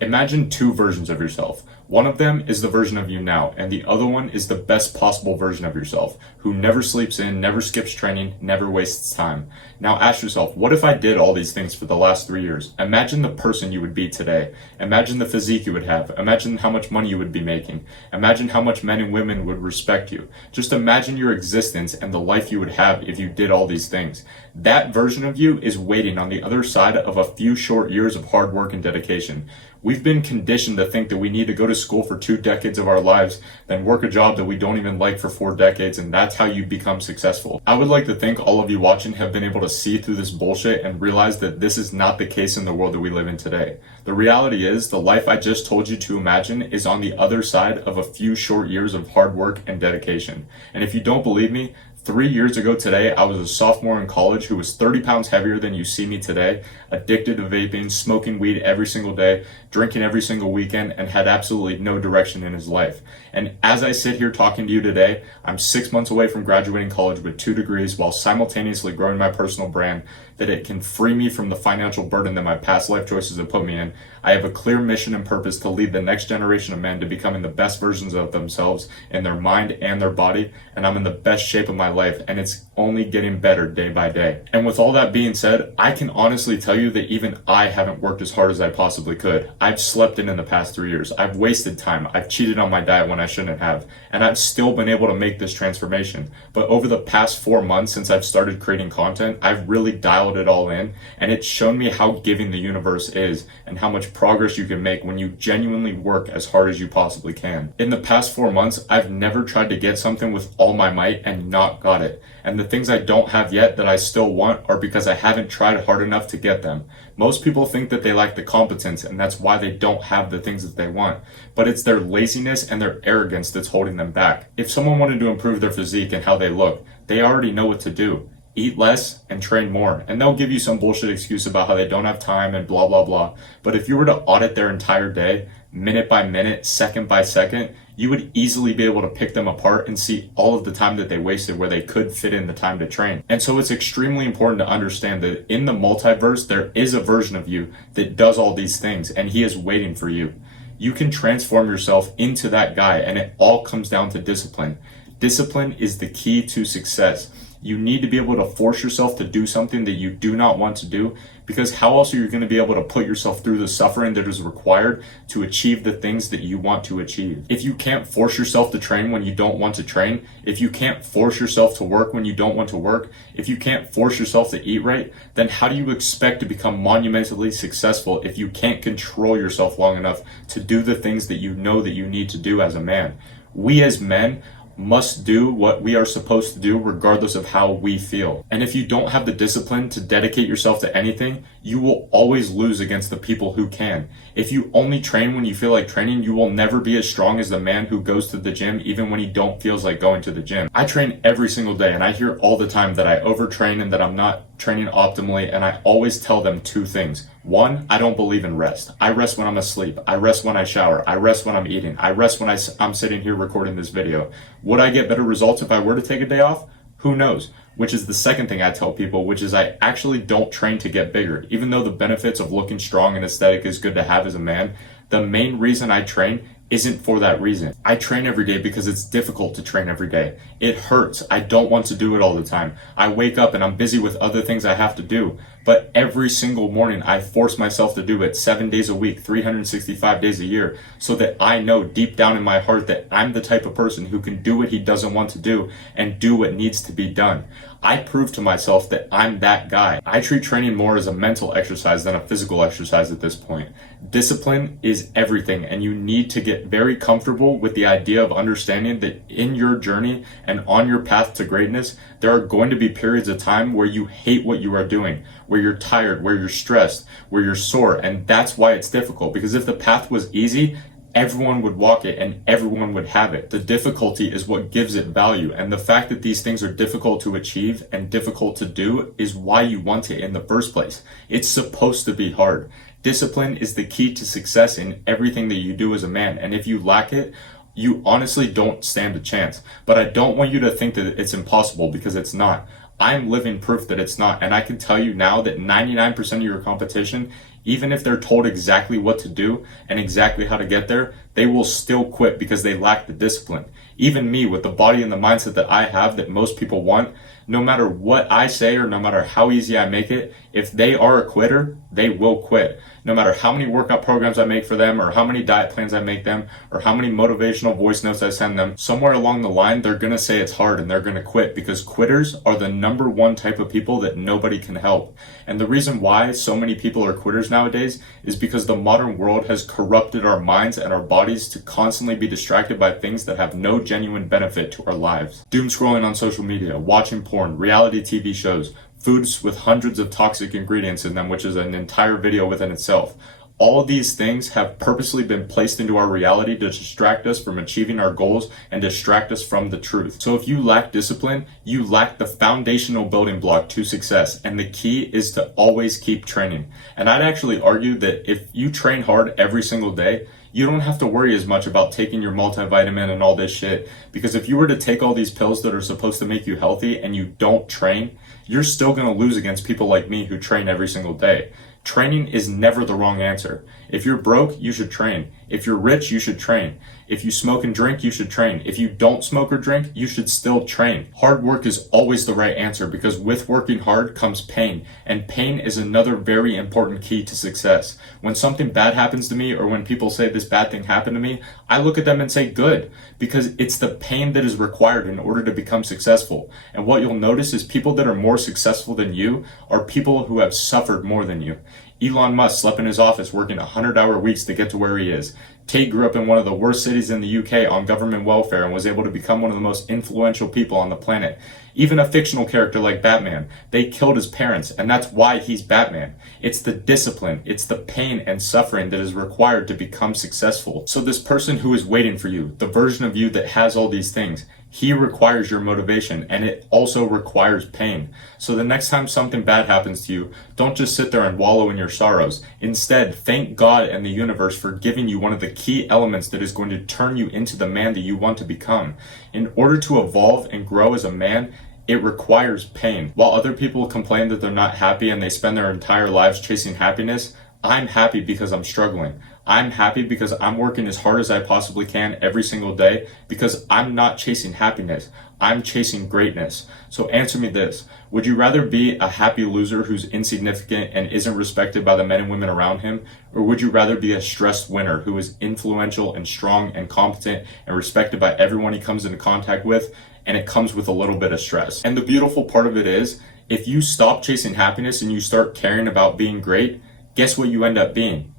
Imagine two versions of yourself. One of them is the version of you now, and the other one is the best possible version of yourself, who never sleeps in, never skips training, never wastes time. Now ask yourself, what if I did all these things for the last 3 years? Imagine the person you would be today. Imagine the physique you would have. Imagine how much money you would be making. Imagine how much men and women would respect you. Just imagine your existence and the life you would have if you did all these things. That version of you is waiting on the other side of a few short years of hard work and dedication. We've been conditioned to think that we need to go to school for 2 decades of our lives, then work a job that we don't even like for 4 decades, and that's how you become successful. I would like to think all of you watching have been able to see through this bullshit and realize that this is not the case in the world that we live in today. The reality is, the life I just told you to imagine is on the other side of a few short years of hard work and dedication. And if you don't believe me, 3 years ago today, I was a sophomore in college who was 30 pounds heavier than you see me today, addicted to vaping, smoking weed every single day, drinking every single weekend, and had absolutely no direction in his life. And as I sit here talking to you today, I'm 6 months away from graduating college with 2 degrees while simultaneously growing my personal brand that it can free me from the financial burden that my past life choices have put me in. I have a clear mission and purpose to lead the next generation of men to becoming the best versions of themselves in their mind and their body, and I'm in the best shape of my life, and it's only getting better day by day. And with all that being said, I can honestly tell you that even I haven't worked as hard as I possibly could. I've slept in the past 3 years. I've wasted time. I've cheated on my diet when I shouldn't have, and I've still been able to make this transformation. But over the past 4 months since I've started creating content, I've really dialed it all in, and it's shown me how giving the universe is and how much progress you can make when you genuinely work as hard as you possibly can. In the past 4 months, I've never tried to get something with all my might and not got it. And the things I don't have yet that I still want are because I haven't tried hard enough to get them. Most people think that they lack the competence, and that's why they don't have the things that they want. But it's their laziness and their arrogance that's holding them back. If someone wanted to improve their physique and how they look, they already know what to do. Eat less and train more. And they'll give you some bullshit excuse about how they don't have time and blah, blah, blah. But if you were to audit their entire day, minute by minute, second by second, you would easily be able to pick them apart and see all of the time that they wasted where they could fit in the time to train. And so it's extremely important to understand that in the multiverse, there is a version of you that does all these things, and he is waiting for you. You can transform yourself into that guy, and it all comes down to discipline. Discipline is the key to success. You need to be able to force yourself to do something that you do not want to do, because how else are you going to be able to put yourself through the suffering that is required to achieve the things that you want to achieve? If you can't force yourself to train when you don't want to train, if you can't force yourself to work when you don't want to work, if you can't force yourself to eat right, then how do you expect to become monumentally successful if you can't control yourself long enough to do the things that you know that you need to do as a man? We as men must do what we are supposed to do regardless of how we feel. And if you don't have the discipline to dedicate yourself to anything, you will always lose against the people who can. If you only train when you feel like training, you will never be as strong as the man who goes to the gym even when he don't feels like going to the gym. I train every single day, and I hear all the time that I overtrain and that I'm not training optimally, and I always tell them 2 things. 1, I don't believe in rest. I rest when I'm asleep. I rest when I shower. I rest when I'm eating. I rest when I'm sitting here recording this video. Would I get better results if I were to take a day off? Who knows? Which is the second thing I tell people, which is I actually don't train to get bigger. Even though the benefits of looking strong and aesthetic is good to have as a man, the main reason I train isn't for that reason. I train every day because it's difficult to train every day. It hurts. I don't want to do it all the time. I wake up and I'm busy with other things I have to do. But every single morning I force myself to do it 7 days a week, 365 days a year, so that I know deep down in my heart that I'm the type of person who can do what he doesn't want to do and do what needs to be done. I prove to myself that I'm that guy. I treat training more as a mental exercise than a physical exercise at this point. Discipline is everything, and you need to get very comfortable with the idea of understanding that in your journey and on your path to greatness, there are going to be periods of time where you hate what you are doing, where you're tired, where you're stressed, where you're sore, and that's why it's difficult. Because if the path was easy, everyone would walk it and everyone would have it. The difficulty is what gives it value, and the fact that these things are difficult to achieve and difficult to do is why you want it in the first place. It's supposed to be hard. Discipline is the key to success in everything that you do as a man, and if you lack it, you honestly don't stand a chance. But I don't want you to think that it's impossible, because it's not. I'm living proof that it's not, and I can tell you now that 99% of your competition even if they're told exactly what to do and exactly how to get there, they will still quit because they lack the discipline. Even me, with the body and the mindset that I have that most people want, no matter what I say or no matter how easy I make it, if they are a quitter, they will quit. No matter how many workout programs I make for them or how many diet plans I make them or how many motivational voice notes I send them, somewhere along the line, they're going to say it's hard and they're going to quit, because quitters are the number one type of people that nobody can help. And the reason why so many people are quitters nowadays is because the modern world has corrupted our minds and our bodies to constantly be distracted by things that have no genuine benefit to our lives. Doom scrolling on social media, watching porn, reality TV shows, foods with hundreds of toxic ingredients in them, which is an entire video within itself. All of these things have purposely been placed into our reality to distract us from achieving our goals and distract us from the truth. So if you lack discipline, you lack the foundational building block to success. And the key is to always keep training. And I'd actually argue that if you train hard every single day, you don't have to worry as much about taking your multivitamin and all this shit. Because if you were to take all these pills that are supposed to make you healthy and you don't train, you're still going to lose against people like me who train every single day. Training is never the wrong answer. If you're broke, you should train. If you're rich, you should train. If you smoke and drink, you should train. If you don't smoke or drink, you should still train. Hard work is always the right answer, because with working hard comes pain. And pain is another very important key to success. When something bad happens to me, or when people say this bad thing happened to me, I look at them and say good, because it's the pain that is required in order to become successful. And what you'll notice is people that are more successful than you are people who have suffered more than you. Elon Musk slept in his office working 100-hour weeks to get to where he is. Tate grew up in one of the worst cities in the UK on government welfare and was able to become one of the most influential people on the planet. Even a fictional character like Batman, they killed his parents, and that's why he's Batman. It's the discipline, it's the pain and suffering that is required to become successful. So this person who is waiting for you, the version of you that has all these things, he requires your motivation, and it also requires pain. So the next time something bad happens to you, don't just sit there and wallow in your sorrows. Instead, thank God and the universe for giving you one of the key elements that is going to turn you into the man that you want to become. In order to evolve and grow as a man, it requires pain. While other people complain that they're not happy and they spend their entire lives chasing happiness, I'm happy because I'm struggling. I'm happy because I'm working as hard as I possibly can every single day, because I'm not chasing happiness. I'm chasing greatness. So answer me this. Would you rather be a happy loser who's insignificant and isn't respected by the men and women around him? Or would you rather be a stressed winner who is influential and strong and competent and respected by everyone he comes into contact with, and it comes with a little bit of stress? And the beautiful part of it is, if you stop chasing happiness and you start caring about being great, guess what you end up being?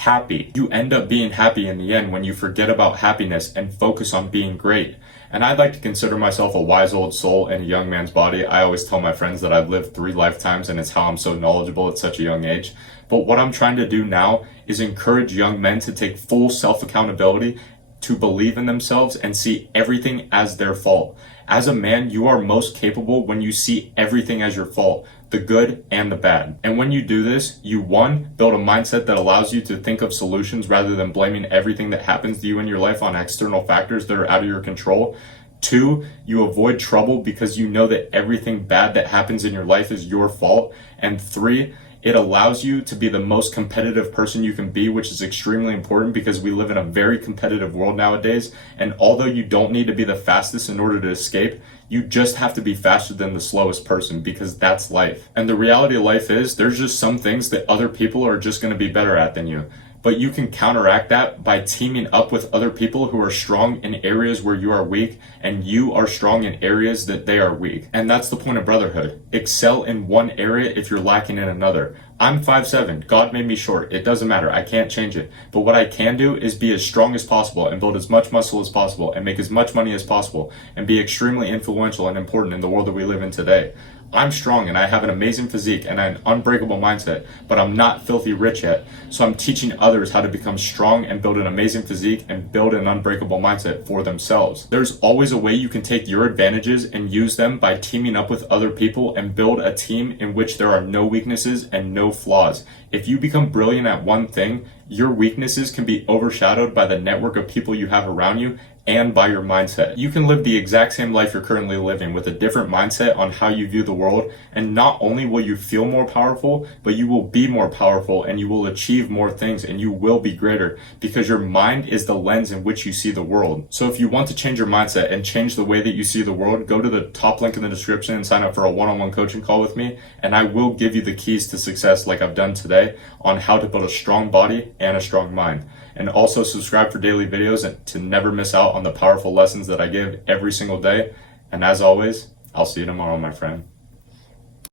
Happy. You end up being happy in the end when you forget about happiness and focus on being great. And I'd like to consider myself a wise old soul in a young man's body. I always tell my friends that I've lived 3 lifetimes, and it's how I'm so knowledgeable at such a young age. But what I'm trying to do now is encourage young men to take full self-accountability, to believe in themselves and see everything as their fault. As a man, you are most capable when you see everything as your fault, the good and the bad. And when you do this, you, 1, build a mindset that allows you to think of solutions rather than blaming everything that happens to you in your life on external factors that are out of your control. 2, you avoid trouble because you know that everything bad that happens in your life is your fault. And 3, it allows you to be the most competitive person you can be, which is extremely important because we live in a very competitive world nowadays. And although you don't need to be the fastest in order to escape, you just have to be faster than the slowest person, because that's life. And the reality of life is there's just some things that other people are just going to be better at than you. But you can counteract that by teaming up with other people who are strong in areas where you are weak, and you are strong in areas that they are weak. And that's the point of brotherhood. Excel in one area if you're lacking in another. I'm 5'7". God made me short. It doesn't matter. I can't change it. But what I can do is be as strong as possible and build as much muscle as possible and make as much money as possible and be extremely influential and important in the world that we live in today. I'm strong and I have an amazing physique and an unbreakable mindset, but I'm not filthy rich yet. So I'm teaching others how to become strong and build an amazing physique and build an unbreakable mindset for themselves. There's always a way you can take your advantages and use them by teaming up with other people and build a team in which there are no weaknesses and no flaws. If you become brilliant at one thing, Your weaknesses can be overshadowed by the network of people you have around you and by your mindset. You can live the exact same life you're currently living with a different mindset on how you view the world, and not only will you feel more powerful, but you will be more powerful and you will achieve more things and you will be greater because your mind is the lens in which you see the world. So if you want to change your mindset and change the way that you see the world, go to the top link in the description and sign up for a one-on-one coaching call with me, and I will give you the keys to success like I've done today on how to build a strong body and a strong mind. And also subscribe for daily videos and to never miss out on the powerful lessons that I give every single day. And as always, I'll see you tomorrow, my friend.